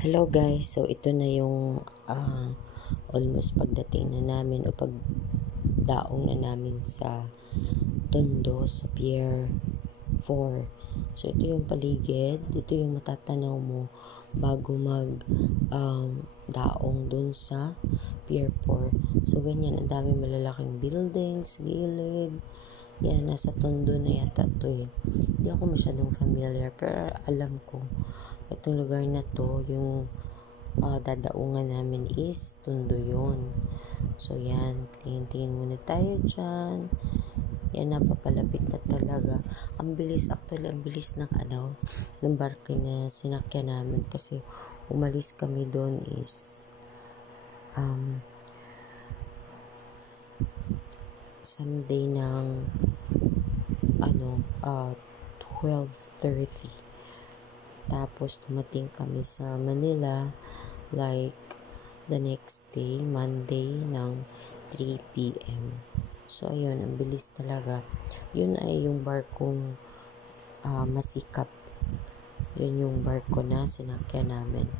Hello guys, so ito na yung almost pagdating na namin o pagdaong na namin sa Tondo sa Pier 4. So ito yung paligid, ito yung matatanaw mo bago mag daong dun sa Pier 4. So ganyan, ang dami malalaking buildings, gilid. Yan, nasa Tondo na yata to eh. Hindi ako masyadong familiar pero alam ko itong lugar na to, yung dadaungan namin is Tondo yun. So yan, tingin-tingin muna tayo dyan. Yan, napapalapit na talaga. Ang bilis, actually, ang bilis ng ng barko na sinakyan namin kasi umalis kami doon is Sunday ng 12:30. Tapos dumating kami sa Manila like the next day, Monday ng 3 p.m. So ayun, ang bilis talaga. Yun ay yung barkong masikap. Yun yung barko na sinakyan namin.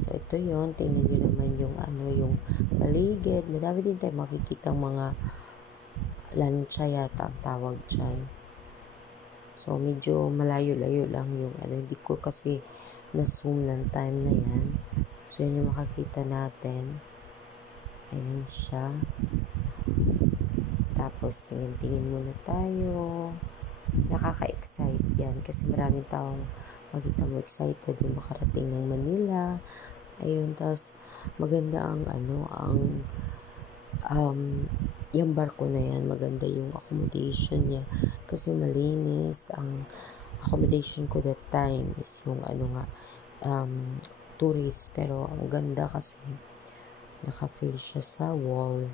So ito yun, tingnan nyo naman yung yung paligid. Madami din tayo makikita mga lancha yata ang tawag dyan. So medyo malayo-layo lang yung hindi ko kasi na-zoom ng time na yan. So yan yung makikita natin. Ayun siya. Tapos tingin-tingin muna tayo. Nakaka-excite yan kasi maraming taong makita mo excited na makarating ng Manila. Ayun, tapos maganda yung barko na yan, maganda yung accommodation niya kasi malinis. Ang accommodation ko that time is yung tourist, pero ang ganda kasi naka-face siya sa wall,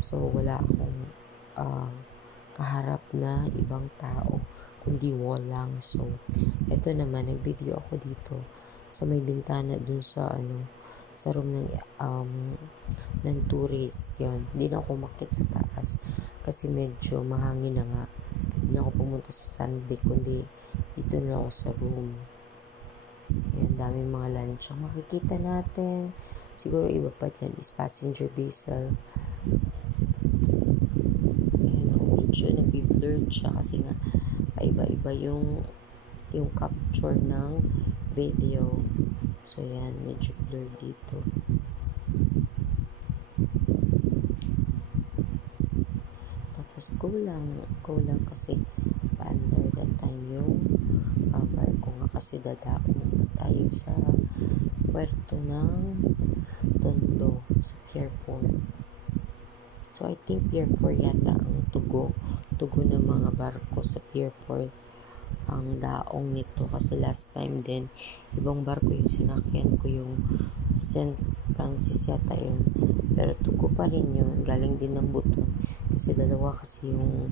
so wala akong kaharap na ibang tao kundi wall lang. So eto naman, nag-video ako dito sa may bintana dun sa sa room ng tourist. Yun, hindi na ako umakyat sa taas kasi medyo mahangin na nga. Hindi na ako pumunta sa Sunday kundi dito na ako sa room. Yan, daming mga lunch ang makikita natin. Siguro iba pa dyan is passenger vessel. Ayan, medyo nag-blurred siya kasi nga paiba-iba yung capture ng video. So yan, medyo blurred dito. Tapos kulang kasi under that time yung barko nga kasi dadaong tayo sa puerto ng Tondo sa Pier 4. So I think Pier 4 yata ang tugo ng mga barko sa Pier 4 ang daong nito kasi last time din ibang barko yung sinakyan ko, yung St. Francis yata yun, pero tugo pa rin yun, galing din ng Butuan kasi dalawa kasi yung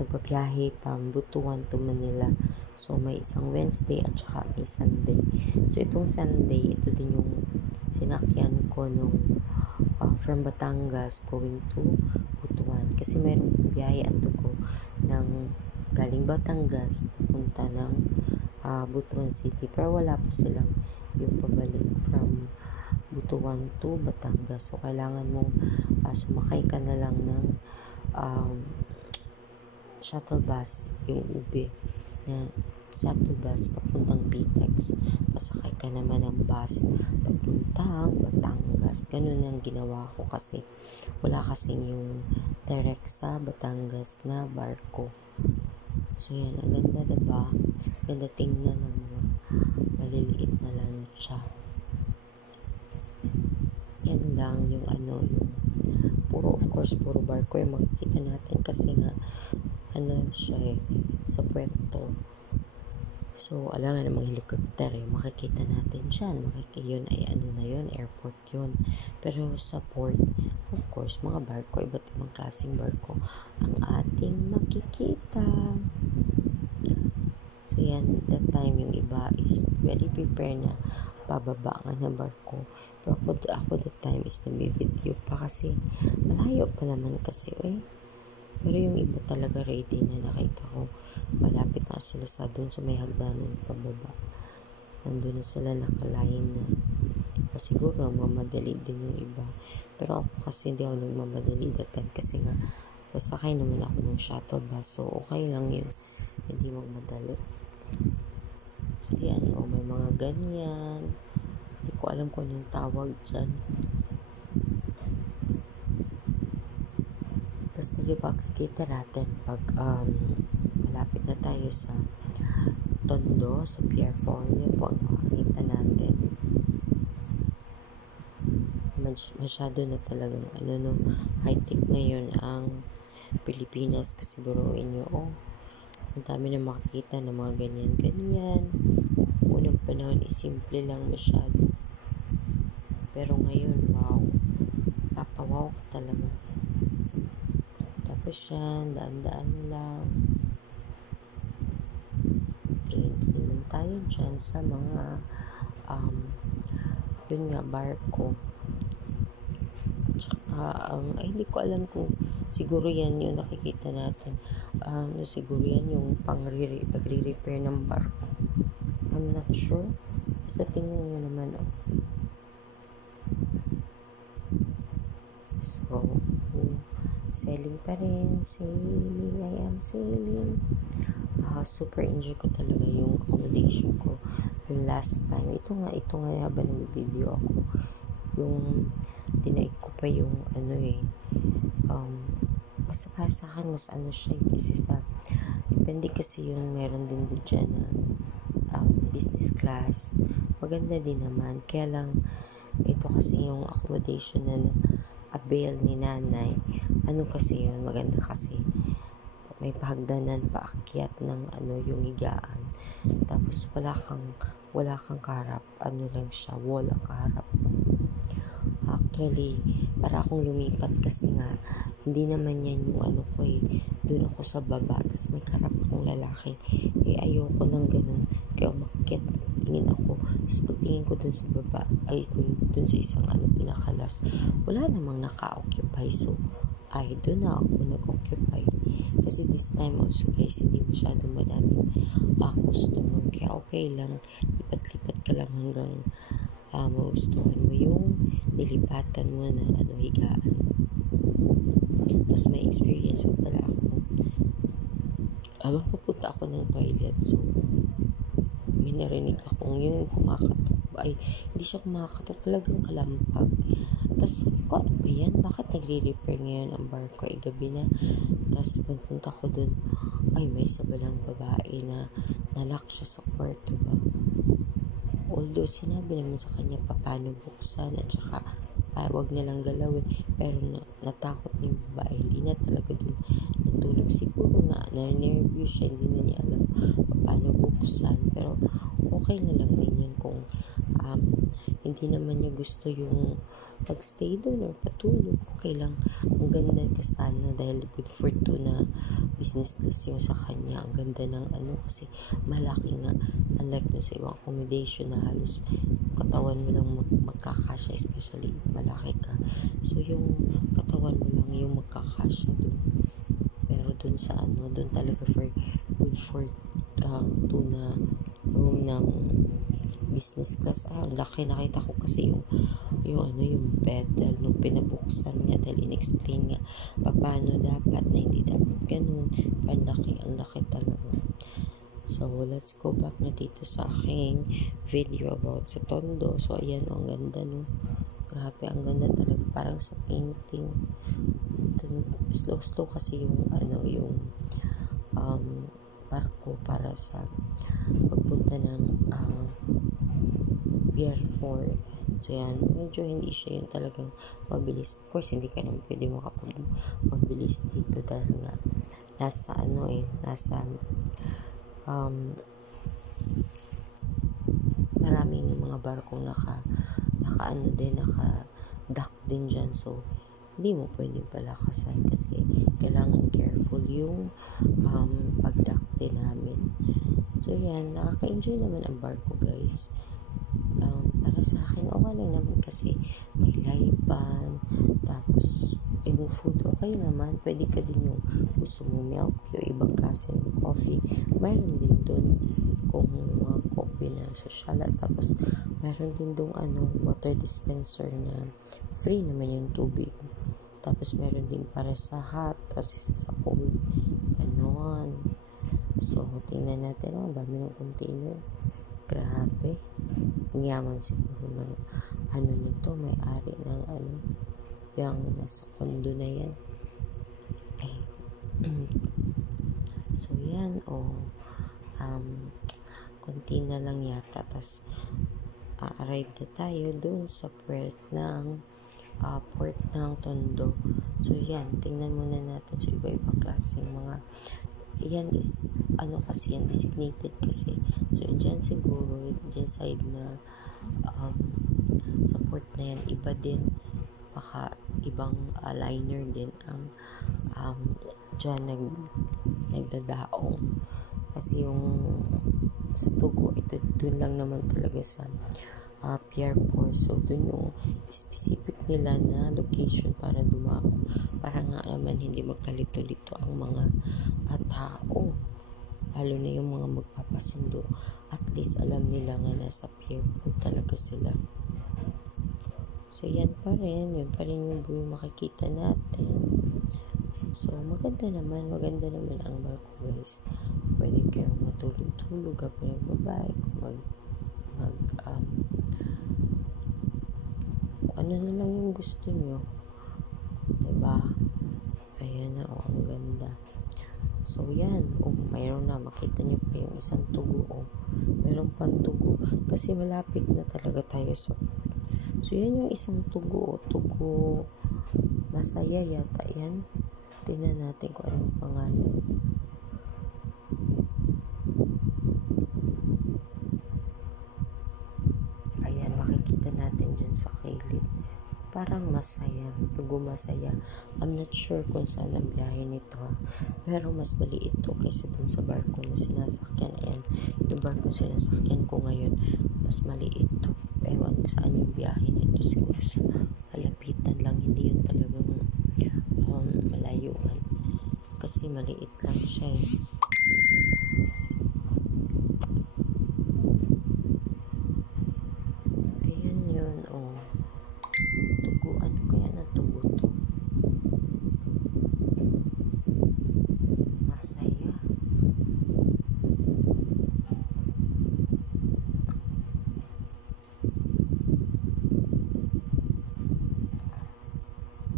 nagbabiyahe from Butuan to Manila. So may isang Wednesday at saka may Sunday. So itong Sunday, ito din yung sinakyan ko nung from Batangas going to Butuan kasi mayroong biyahe at tugo ng galing Batangas punta ng Butuan City, pero wala pa silang yung pabalik from Butuan to Batangas. So kailangan mong sumakay ka na lang ng shuttle bus, yung ube na shuttle bus papuntang PTEX, tapos sakay ka naman ng bus papuntang Batangas. Ganun ang ginawa ko kasi wala kasing yung direct sa Batangas na barko. So yan, ang ganda diba? Ganda tingnan ng mga maliliit na lancha. Yan lang yung puro barko yung makikita natin kasi nga siya sa puerto. So alangan namang helicopter makikita natin dyan. Yun ay airport yun. Pero sa port, of course, mga barko, iba't ibang klaseng barko ang ating makikita. So yan, that time yung iba is very prepare na pababa nga ng barko. Pero ako that time is nag-video pa kasi malayo pa naman kasi Pero yung iba talaga ready na, nakita ko. Malapit na sila sa dun sa may hagdanan pababa. Nandun na sila nakalain na. Siguro mamadali din yung iba. Pero ako kasi hindi ako nagmamadali that time kasi nga sasakay naman ako ng shuttle bus. So okay lang yun. Hindi magmadali. So yan, may mga ganyan. Hindi ko alam kung anong tawag dyan. Basta yung pagkikita natin pag malapit na tayo sa Tondo, sa Pier 4, yun po ang makakita natin. Masyado na talagang high-tech ngayon ang Pilipinas kasi buruin nyo, ang dami na makikita ng mga ganyan. Unang panahon simple lang masyado. Pero ngayon, wow, papawaw ka talaga. Tapos yan, daan-daan lang. Tingin-tingin lang tayo dyan sa mga yun nga, barko. Hindi ko alam kung siguro yan yung nakikita natin. Siguro yan yung pagre-repair ng barko. I'm not sure. Basta tingnan nyo naman. So, sailing pa rin. Sailing, I am sailing. Super enjoy ko talaga yung accommodation ko. Yung last time. Ito nga habang nag-video ako. Yung dinaig ko pa yung basta para sa akin mas siya kasi depende kasi yung meron din dyan na business class, maganda din naman, kaya lang ito kasi yung accommodation na avail ni nanay, kasi yun, maganda kasi may pahagdanan paakyat ng yung higaan, tapos wala kang kaharap, lang siya, wall ang kaharap. Actually, para akong lumipat kasi nga, hindi naman yan yung ko doon ako sa baba, tapos may karap akong lalaki. Ayoko ng ganun. Kaya umakyat, tingin ako. Tapos pagtingin ko doon sa baba, doon sa isang pinakalas, wala namang naka-occupy. So, doon na ako nag-occupy. Kasi this time also guys, hindi masyadong madaming customer. Kaya okay lang, lipat-lipat ka lang hanggang magustuhan mo yung nilipatan mo na higaan. Tapos may experience mo pala ako. Papunta ako ng toilet, so may narinig akong yung kumakatok. Hindi siya kumakatok, talagang kalampag. Tapos ko, ano ba yan? Bakit nagre-repair ngayon ang barko? Gabi na. Tapos punta ko dun, may sabalang babae na nalock siya sa kwarto ba. Although sinabi naman sa kanya paano buksan at saka wag nilang galawin, pero natakot yung babae, hindi na talaga dun natulog, siguro na-nervous siya, hindi na niya alam paano buksan. Pero okay na lang din yun kung hindi naman niya gusto yung pagstay doon or patulog, okay lang. Ang ganda kasana dahil good for two na business class yung sa kanya. Ang ganda ng kasi malaki nga, unlike dun sa ibang accommodation na halos katawan mo lang magkakasya, especially malaki ka, so yung katawan mo lang yung magkakasya dun. Pero dun sa dun talaga good for two na room ng business class. Laki, nakita ko kasi yung bed dahil nung pinabuksan nga, dahil in-explain nga paano dapat na hindi dapat ganun. Ang laki talaga. So let's go back na dito sa aking video about sa Tondo. So ayan, ang ganda grabe, ang ganda talaga, parang sa painting. Slow kasi yung barko para sa pagpunta ng Pier 4. So yan, medyo hindi siya yung talagang mabilis. Of course, hindi ka naman pwede mabilis dito dahil nga nasa maraming mga barkong naka-dock din dyan. So hindi mo pwedeng palakasan kasi kailangan careful yung pag-dock din namin. So yan, nakaka-enjoy naman ang barko guys. Para sa akin, okay lang naman kasi may live band, tapos yung food, okay naman. Pwede ka din yung gusto mong milk tea o ibang klase ng coffee. Mayroon din dun kung mga coffee na social. At tapos, mayroon din dong water dispenser na free naman yung tubig. Tapos, meron din para sa hot, tapos isa sa cold. Ganon. So, tingnan natin. Ang dami ng container. Grabe. Ang yaman siguro ng nito. May-ari ng yung nasa condo na yan. So, yan. Konti na lang yata. Tapos, arrive na tayo dun sa port ng Tondo. So, yan. Tingnan muna natin. So, iba-ibang klase yung mga yan is, kasi yan, designated kasi. So, dyan siguro, dyan side na sa port na yan, iba din. Baka ibang liner din ang dyan nagdadaong. Kasi yung sa Tugo, ito dun lang naman talaga sa Pier 4. So, dun yung specific nila na location para dumaong. Para nga naman hindi magkalito-lito ang mga tao. Lalo na yung mga magpapasundo. At least alam nila nga nasa Pier 4 talaga sila. So, yan pa rin. Yun pa rin yung view makikita natin. So, maganda naman ang barko, guys. Pwede kayong matulog-tulog kapag nagbabike. Ano na lang yung gusto nyo. Diba? Ayan na, ang ganda. So, yan. Mayroon na. Makita nyo pa yung isang tugo. Mayroon pang tugo. Kasi malapit na talaga tayo sa. So, yan yung isang tugo. Tugo Masaya yata yan. Tingnan natin kung anong pangalan. Ayan, makikita natin dyan sa kilid. Parang Masaya. Tugo Masaya. I'm not sure kung saan ang biyahe nito, ha. Pero mas maliit to kaysa dun sa barko na sinasakyan. Ayan, yung barko na sinasakyan ko ngayon, mas maliit to. Ewan ko saan yung biyahe nito. Siguro sa halapitan lang. Hindi yun talagang malayuan. Kasi maliit lang siya, eh. Ayan yun, Tugo, ano kaya na tugo to? Masaya.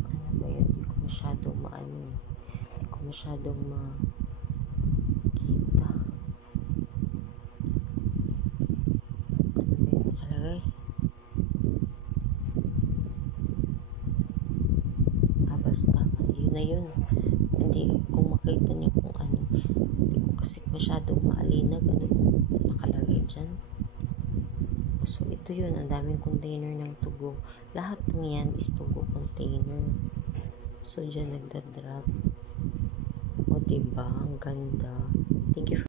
Ano ba yun? Hindi ko masyadong Hindi ko masyadong makita. Ano ba yun nakalagay? Basta, yun na yun. Hindi, kung makita niyo kung hindi ko kasi masyadong maalinag nakalagay dyan. So, ito yun, ang daming container ng Tugo. Lahat ng yan is Tugo container. So, dyan nagdadrop. O, diba? Ang ganda. Thank you for